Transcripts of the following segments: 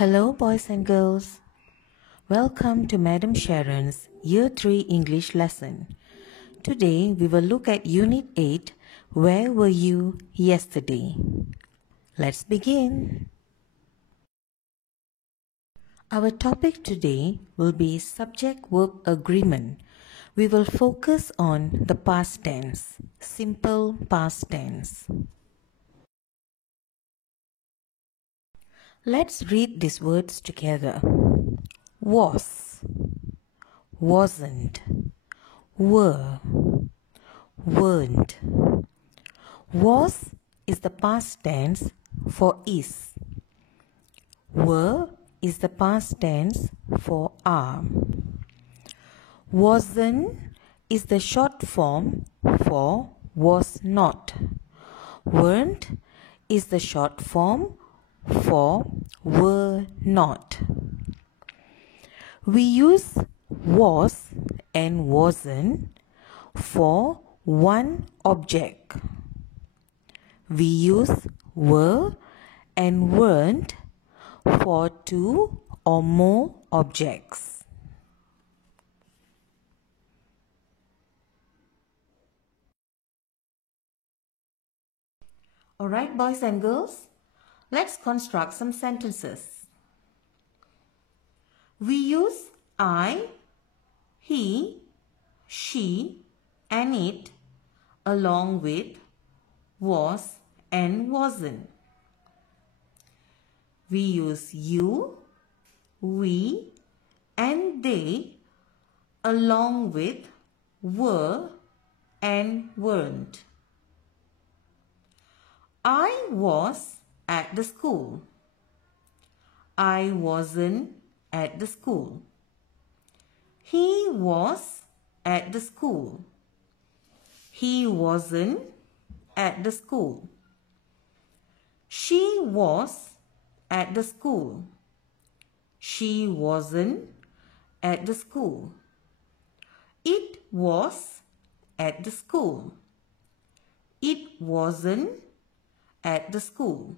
Hello, boys and girls. Welcome to Madam Sharon's Year 3 English lesson. Today we will look at Unit 8, Where Were You Yesterday? Let's begin. Our topic today will be subject-verb agreement. We will focus on the past tense, simple past tense. Let's read these words together. Was, wasn't, were, weren't. Was is the past tense for is. Were is the past tense for are. Wasn't is the short form for was not. Weren't is the short form for were not. We use was and wasn't for one object. We use were and weren't for two or more objects. Alright, boys and girls, let's construct some sentences. We use I, he, she, and it along with was and wasn't. We use you, we, and they along with were and weren't. I was at the school. I wasn't at the school. He was at the school. He wasn't at the school. She was at the school. She wasn't at the school. It was at the school. It wasn't at the school.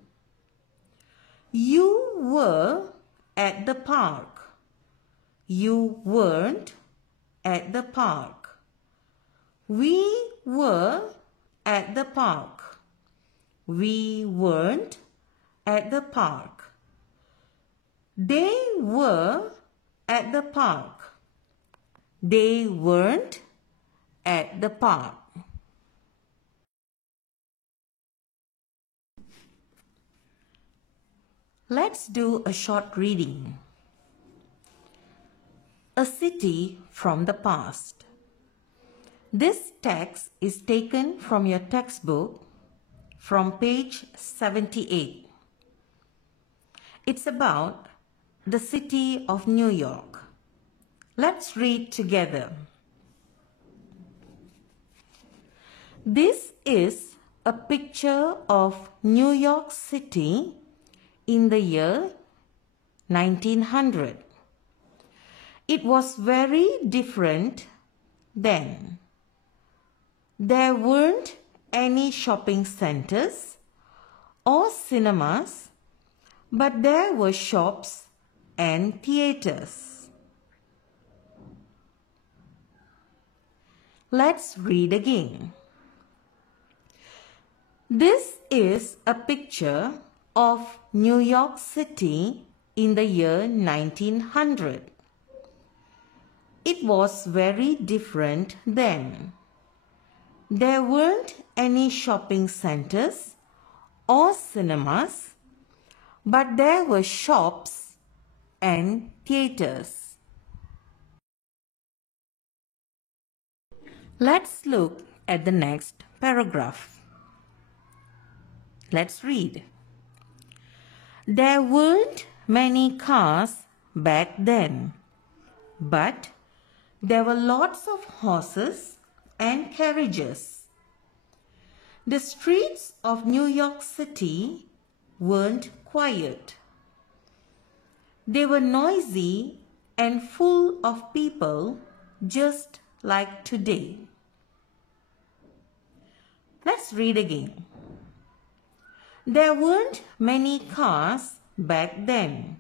You were at the park. You weren't at the park. We were at the park. We weren't at the park. They were at the park. They weren't at the park. Let's do a short reading. A city from the past. This text is taken from your textbook from page 78. It's about the city of New York. Let's read together. This is a picture of New York City in the year 1900. It was very different then. There weren't any shopping centers or cinemas, but there were shops and theaters. Let's read again. This is a picture of New York City in the year 1900. It was very different then. There weren't any shopping centers or cinemas, but there were shops and theaters. Let's look at the next paragraph. Let's read. There weren't many cars back then, but there were lots of horses and carriages. The streets of New York City weren't quiet. They were noisy and full of people just like today. Let's read again. There weren't many cars back then,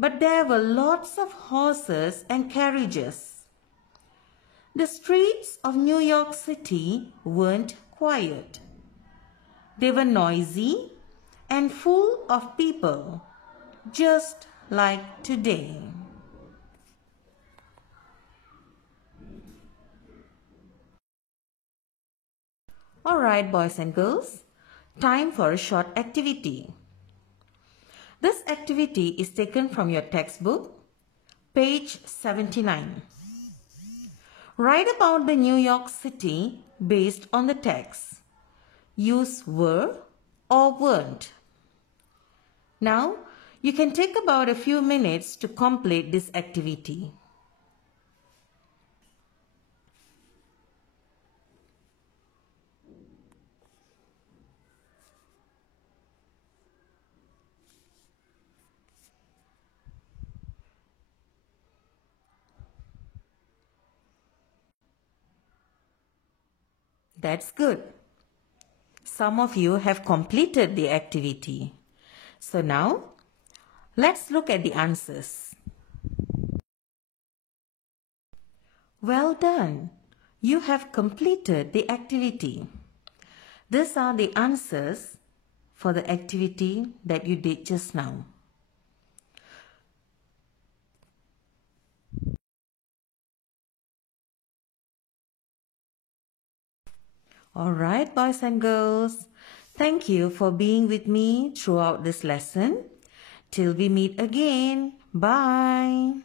but there were lots of horses and carriages. The streets of New York City weren't quiet. They were noisy and full of people, just like today. Alright, boys and girls, time for a short activity. This activity is taken from your textbook, page 79. Write about the New York City based on the text. Use were or weren't. Now, you can take about a few minutes to complete this activity. That's good. Some of you have completed the activity. So now, let's look at the answers. Well done. You have completed the activity. These are the answers for the activity that you did just now. Alright, boys and girls. Thank you for being with me throughout this lesson. Till we meet again. Bye.